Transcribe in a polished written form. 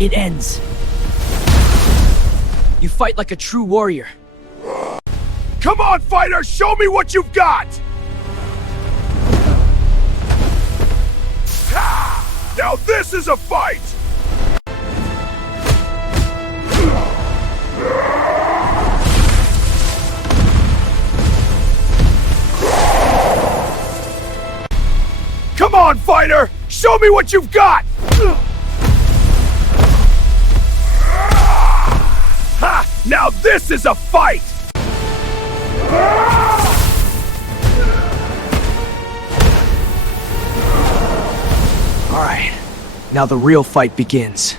it ends. You fight like a true warrior. Come on, fighter! Show me what you've got! Ha! Now this is a fight! Come on, fighter! Show me what you've got! Ha! Now this is a fight! Alright, now the real fight begins.